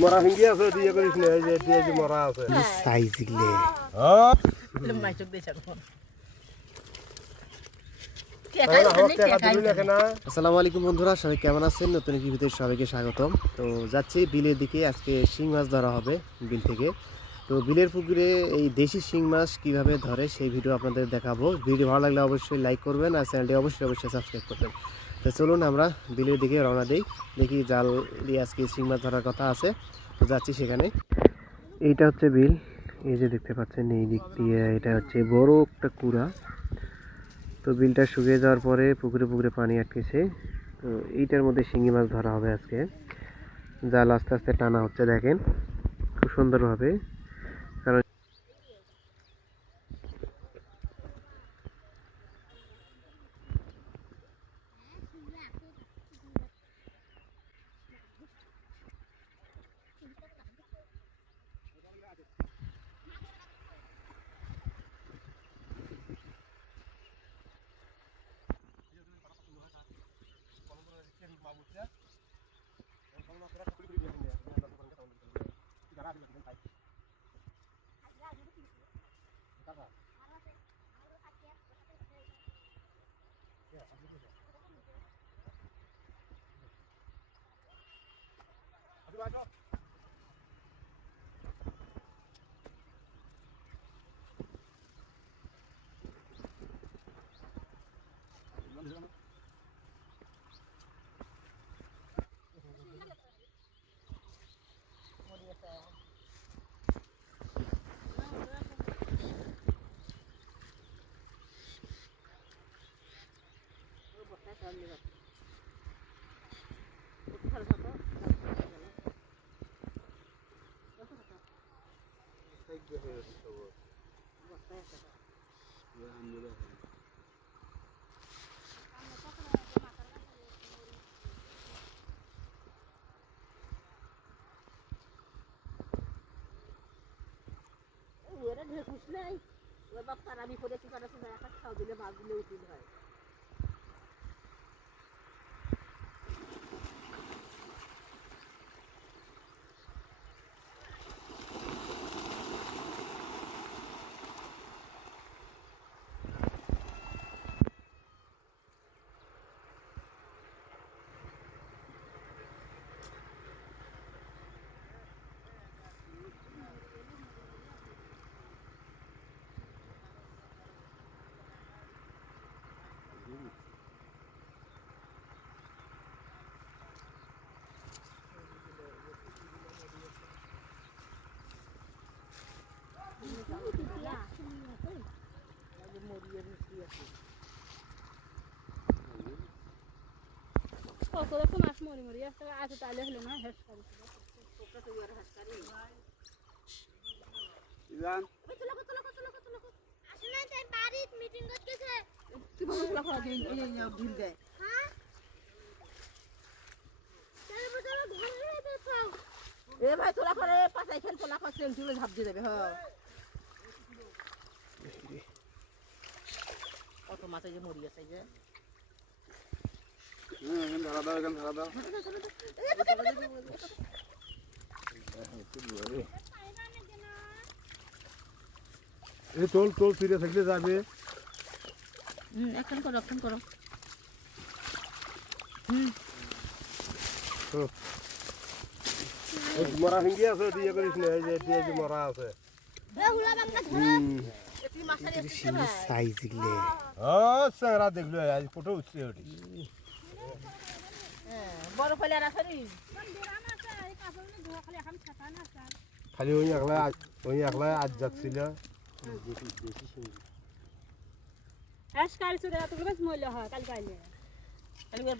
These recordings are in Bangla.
মরা হিঙ্গি আছে দিয়ে করিস না এই যে দিয়ে যে মরা আছে সাইজ গলে আসসালামু আলাইকুম বন্ধুরা, সবাই কেমন আছেন? নতুন একটি ভিডিওতে সবাইকে স্বাগতম। তো যাচ্ছি বিলের দিকে, আজকে শিং মাছ ধরা হবে বিল থেকে। তো বিলের পুকুরে এই দেশি শিং মাছ কীভাবে ধরে সেই ভিডিও আপনাদের দেখাবো। ভিডিও ভালো লাগলে অবশ্যই লাইক করবেন আর চ্যানেলটি অবশ্যই সাবস্ক্রাইব করবেন। তো চলুন আমরা বিলের দিকে রওনা দিই, দেখি জাল দিয়ে আজকে শিং মাছ ধরার কথা আছে। তো যাচ্ছি সেখানে। এইটা হচ্ছে বিল, এই যে দেখতে পাচ্ছেন এই দিক দিয়ে এটা হচ্ছে বড় একটা কুড়া। তো বিলটা শুকিয়ে যাওয়ার পরে পুকুরে পানি আটকেছে। তো এইটার মধ্যে শিঙি মাছ ধরা হবে আজকে। জাল আস্তে আস্তে টানা হচ্ছে, দেখেন খুব সুন্দরভাবে। কারণ মাছ মরি মরি আছে তাহলে হলো না হেস করি এ ভাই তোলা করে পাতাই খেল তোলা করে সেলফি ঝাপ দিয়ে দেবে। হ্যাঁ কত মাছ এই যে মরি আছে এই যে ধরা দাও এখানে ধরা দাও এই তোল তোল ফিরে থাকলে যাবে। এখন করো মরা হিঙ্গি আছে দিয়ে করিস না এই যে দিয়ে যে মরা আছে সাইজ গলে চেহারা দেখলো আজ ফটো উঠছে ওটি বড় ফলে আর আসরি খালি ওই একলা আজ যাচ্ছিল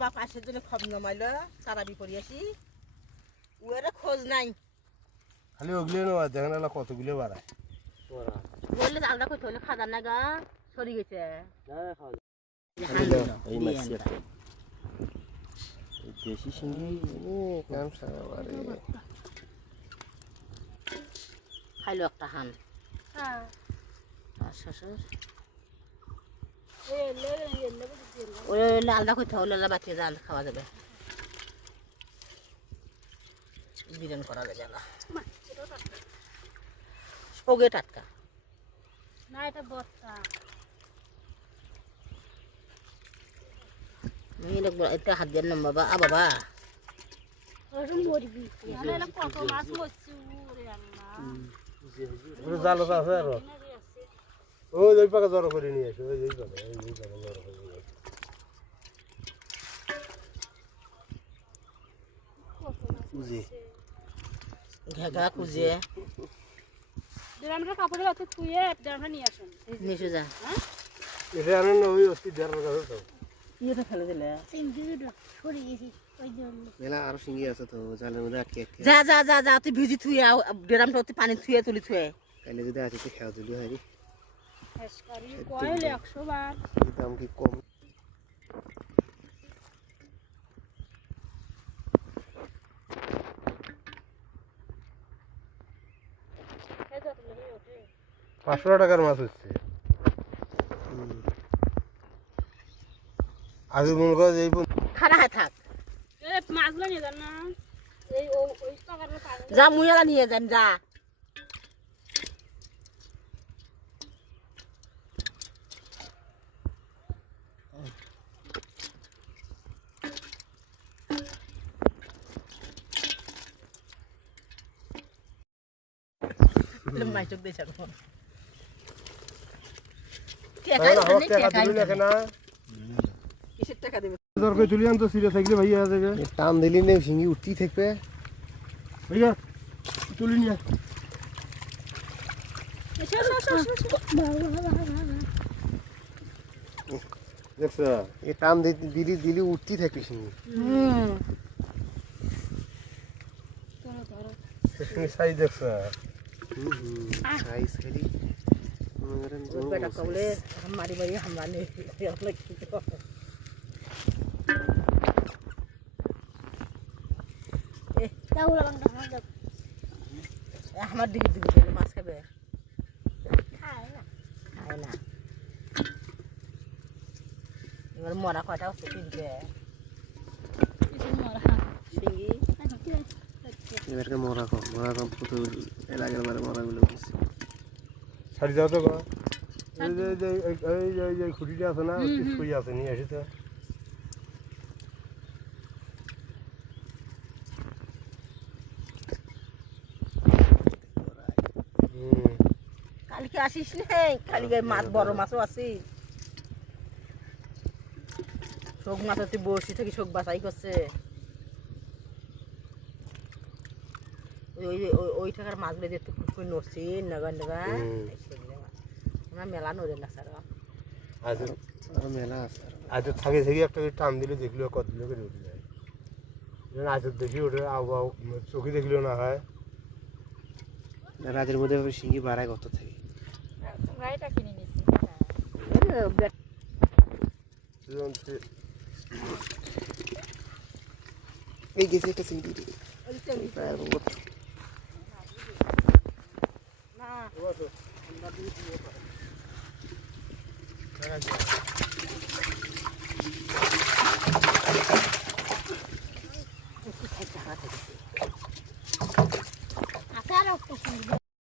বাপ আসে জন্য খব নমাইল তারা বিপরি আসি ওরা খোঁজ নাই খালি ওগুলো নয় দেখেন কতগুলো বাড়ায় বললে আলাদা করতে হলে খাদার না গা সরি গেছে দেশি শিঙি কাম সারাবারে খাইলো একটা হান শ্বশুর ওই আলাদা করতে হবে, আলাদা বাচ্চা আলাদা খাওয়া যাবে, বিরিয়ানি করা যাবে না। ওগে টাটকা না, এটা বর্তা। এটা হাত দিয়ে নাম বাবা, বাবা মরবি কত মাছ মরছে। জালত আছে আর ওই পাকে জড়ো করে নিয়ে আসে, ওই পাকে জড়ো করে নিয়ে আসে। কুজে ঘেঘা কুজে আমরা কাপড়ে হাতে ধুয়ে আমরা নিয়ে আসুন। নিচে যা, এটা আনেন ওই অতি দেড়ার কাছে তো ইয়েটা ফেলে দিলে মেলা আরো শিঙ্গি আছে তো জালের মধ্যে আটকে আটকে। যা যা যা যা, তুই ভিজি থুয়ে ড্রামটা তুই পানি থুয়ে তুলি থুয়ে তাইলে যদি আছে তো খেয়া তুলি হয় কয়েল 100 বার দাম কি কম। ওঠে 500 টাকার মাছ হচ্ছে। আগে মনে করে এই খানা হয় থাক, মাছগুলো নিয়ে যান না, এই ওই টাকার যা মুইয়ালা নিয়ে যান যা। মাইটক দিয়েছে এখন কিসের টাকা দেবে? দরকার চলে আনতো সিরিয়াস থাকলে ভাইয়া যাবে, টান দিলি নেই শিঙ্গি উঠতেই থাকবে। ভাইয়া তুলি নিয়ে দেখছ এ টান দিলি দিলি উঠতেই থাকবে শিঙ্গি। সাইজ দেখছ সাইজ খালি বেটা কবলে हमारी भाई हमारे আমার দিকে দিকে দিলে মাছ খাবে, খায় না। এবার মরা কয়টা হচ্ছে তিনটে শিঙ্গি। এবারকে মরা কম পুতুল এর আগের বারে মরাগুলো বুঝছি। ছাড়ি যাও তো এই খুঁটিটা আছে না, শুয়ে আছে নিয়ে আসি তো। কালকে আসিস নে, কালকে মাছ বড় মাছও আছে। শোক মাছ তুই বসি থাকি, শোক বাছাই করছে। ওই টাকার মাছগুলো যে একটু নড়ছি নগা নগা, আমরা মেলা নড়ে না স্যার। আরো মেলা আছে। আজ থাকে থেকে একটা টান দিলে দেখলো কত দিলে করে উঠে যায়। আজ দেখি ওটা আবহাওয়া চোখে দেখলেও না হয়। রাতের মধ্যে শিঙ্গি বাড়ায় কত থেকে গাড়িটা কিনে নিয়েছি। এই গেছে একটা শিঙ্গি না